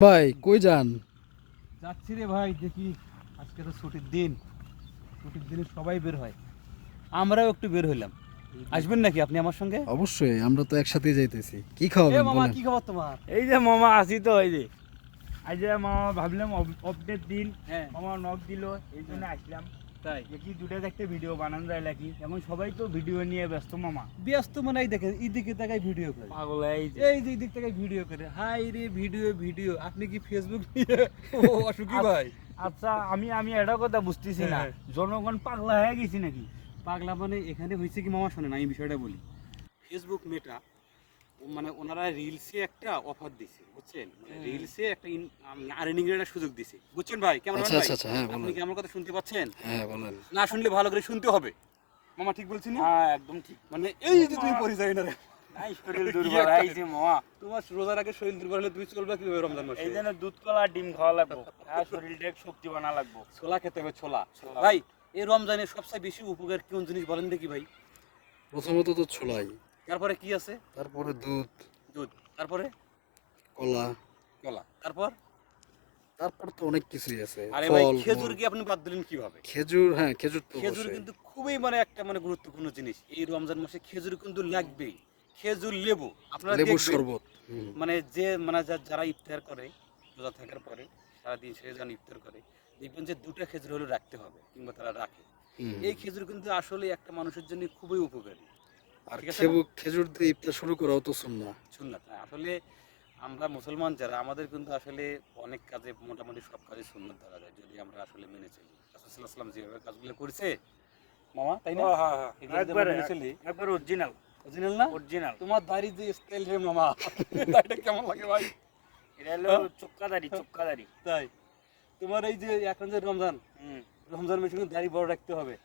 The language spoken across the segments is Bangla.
ভাই কই যান? যাচ্ছি রে ভাই, দেখি আজকে তো ছুটির দিন। ছুটির দিনে সবাই বের হয়, আমরাও একটু বের হইলাম। আসবেন নাকি আপনি আমার সঙ্গে? অবশ্যই, আমরা তো একসাথে যাইতেছি। কি এ খাওয়াবেন মামা, বলেন? কি খবর তোমার? এই যে মামা আসি তো এই যে আজ যে মামা ভাবলাম আপডেট দিন হ্যাঁ মামা নক দিল এই জন্য আসলাম। তাই দেখি দুটা দেখতে ভিডিও বানানো যায় নাকি, এখন সবাই তো ভিডিও নিয়ে ব্যস্ত মামা। ব্যস্ত মানে এই দেখেন, এই দিকে তাকাই ভিডিও করে, পাগল এই যে এই যে এই দিক থেকে ভিডিও করে। হাই রে, ভিডিও ভিডিও! আপনি কি ফেসবুক নিয়ে অসুখী ভাই? আচ্ছা, আমি এটা কথা বুঝতেছি না, হ্যাঁ। জনগণ পাগলা হয়ে গেছি নাকি? পাগলা মানে এখানে হয়েছে কি মামা, শোনেন আমি বিষয়টা বলি। ফেসবুক মেটা মানে ওনারা রিলসে একটা অফার দিছে, বুঝছেন? মানে রিলসে একটা আর্নিং এর একটা সুযোগ দিছে, বুঝছেন ভাই? কেমন আচ্ছা ভাই? আচ্ছা আচ্ছা, হ্যাঁ আপনি বলেন। কি আমার কথা শুনতে পাচ্ছেন? হ্যাঁ বলেন। না শুনলে ভালো করে শুনতে হবে। মামা ঠিক বলছি না? হ্যাঁ একদম ঠিক। মানে এই যে তুমি পরিচয় না রে, নাই শরীর দুর্বল হয়েছে মামা, তোমার রোজার আগে শরীর দুর্বল হলে তুমি চলবে কিভাবে রমজান মাসে? এই জন্য দুধ কলা ডিম খাওয়া লাগবো, আর শরীরটা শক্তি বানা লাগবো। ছোলা খেতে হবে, ছোলা। ছোলা। ভাই, এই রমজানে সবচেয়ে বেশি উপকার কোন জিনিস বলেন দেখি ভাই? প্রথমত তো ছোলাই, তারপরে কি আছে? তারপরে দুধ, দুধ, তারপরে কলা, কলা, তারপর? তারপর তো অনেক কিছুই আছে। আরে ভাই, ফল খেজুর মূল। কি আপনি বাদ দিলেন কিভাবে? খেজুর, হ্যাঁ খেজুর তো খেজুর অবশ্যই। কিন্তু খুবই মানে একটা মানে গুরুত্বপূর্ণ জিনিস। এই রমজান মাসে খেজুর কিন্তু লাগবেই। খেজুর, লেবু আপনারা লেবুর দেখবেন, শরবত। হুম। মানে যে মানে যারা ইফতার করে, রোজা থাকার পরে সারাদিন সে যখন ইফতার করে, দেখবেন যে 2টা খেজুর হলে রাখতে হবে, কিংবা তারা রাখে। হুম। এই খেজুর কিন্তু আসলে একটা মানুষের জন্য খুবই উপকারী। আর ঠিক আছে না? খেজুর দিয়ে ইফতার শুরু করাও তো সুন্নাহ। সুন্নাত। আসলে আমরা মুসলমান যারা, আমাদের কিন্তু আসলে অনেক কাজে, মোটামুটি সব কাজে সুন্নাত ধরা যায়, যদি আমরা আসলে মেনে চলি। রাসূল সাল্লাল্লাহু আলাইহি ওয়াসাল্লাম যেভাবে কাজগুলো করেছে মামা, তাই না? হ্যাঁ হ্যাঁ এগুলো যদি আমরা একবারে মেনে চলি, একবার অরিজিনাল অরিজিনাল না? অরিজিনাল। তোমার দাড়ি যে স্টাইল রে মামা, দাড়িটা কেমন লাগে ভাই? এটা হলো হ্যাঁ? চুক্কাদারি চুক্কাদারি। তাই তোমার এই যে এখন যে রমজান, হুম। রমজান মাসে কিন্তু দাড়ি বড় রাখতে হবে।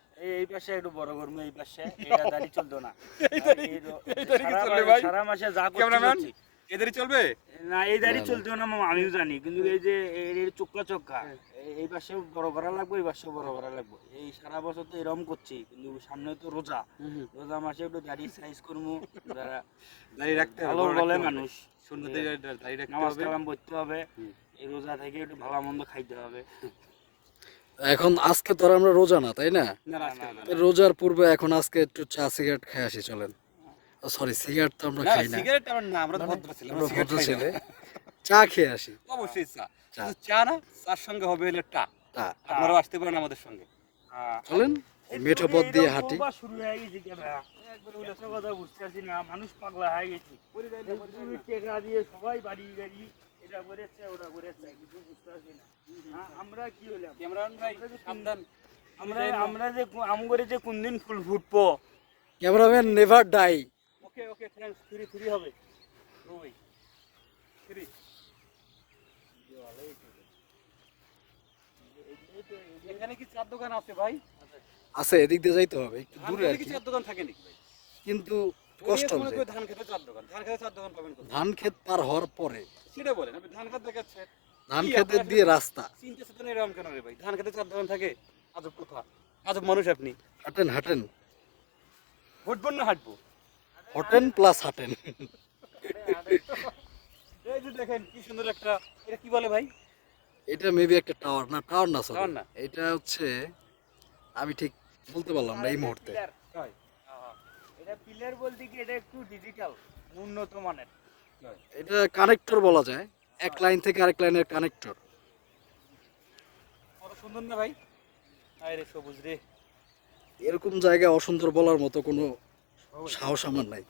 এই পাশে একটু বড় করবো, এই পাশে এটা দাড়ি চলতো না। এই দাড়ি, এই দাড়ি কি চলবে ভাই? সারা মাসে যা করছি ক্যামেরাম্যান, করছি। এই দাড়ি চলবে? না এই দাড়ি না, না। চলতো না মামা, আমিও জানি, কিন্তু এই যে এই চোক্কা চোক্কা এই পাশে বড় করা লাগবে, এই পাশে বড় করা লাগবে। এই সারা বছর তো এরকম করছি, কিন্তু সামনে তো রোজা, রোজা মাসে একটু দাড়ি সাইজ করবো। যারা দাড়ি রাখতে হবে, ভালো বড় বলে রাখতে হবে। মানুষ, সুন্নতে দাড়ি রাখতে নামাজ হবে। কালাম পড়তে হবে, হুম। এই রোজা থেকে একটু ভালো মন্দ খাইতে হবে। এখন আজকে তো আর আমরা রোজা না, তাই না? না, আজকে না। তো রোজার পূর্বে এখন আজকে একটু চা সিগারেট খেয়ে আসি চলেন। সরি, সিগারেট তো আমরা না, খাই না। সিগারেট আমরা না, আমরা তো ভদ্র ছেলে, আমরা আমরা সিগারেট ভদ্র খাই ছেলে। না। চা খেয়ে আসি। অবশ্যই চা। চা। শুধু চা না, চার সঙ্গে হবে হলো টা। টা। আপনারাও আসতে পারেন আমাদের সঙ্গে। চলেন, এই মেঠো তো পথ দিয়ে এইরকম হাঁটি। প্রবাস শুরু হয়ে গেছে ক্যামেরা, একবার উল্লেখ কথা বুঝতে পারছি না, মানুষ পাগলা হয়ে গেছে। এই টেকা দিয়ে সবাই বাড়ি গাড়ি এটা করেছে ওটা করেছে, কিছু বুঝতে পারছি না। আমরা কি হলাম? ক্যামেরাম্যান ভাই, সাবধান। আমরা যে আম করে যে কোন দিন ফুল ফুটবো। Cameraman never die. Okay okay, thanks. Free free হবে। ওই ফ্রি। এখানে কি চার দোকান আছে ভাই? আছে, এদিক দিয়ে যাইতে হবে, একটু ধান দূরে খেতে আর কি কি। চার দোকান থাকে নাকি ভাই? কিন্তু যদি কষ্ট মনে হবে। করি ধান খেতে চার দোকান, ধান খেতে চার দোকান পাবেন কোথায়? ধান ক্ষেত পার হওয়ার পরে সেটা বলেন, আপনি ধান খেতে দেখাচ্ছেন। ধান কি ক্ষেতের আপনার দিয়ে আসলে রাস্তা। চিন্তা চেতনা এরকম কেন রে ভাই? ধান খেতে চার দোকান থাকে? আজব কথা, আজব মানুষ আপনি। হাঁটেন হাঁটেন, ফুটবল না হাঁটবো? হটেন প্লাস হাঁটেন। এই যে দেখেন কি সুন্দর একটা, এটা কি বলে ভাই? এটা মেবি একটা টাওয়ার, না টাওয়ার না, টাওয়ার সরি। না। এটা হচ্ছে, আমি ঠিক বলতে পারলাম না এই মুহূর্তে। তাই? এটা পিলার বলতে কি, এটা একটু ডিজিটাল উন্নত মানের। তাই। এটা কানেক্টর বলা যায়, এক লাইন থেকে আরেক লাইনের কানেক্টর। কত সুন্দর না ভাই? আরে সবুজ রে। এরকম জায়গায় অসুন্দর বলার মতো কোনো সাহস আমার নাই।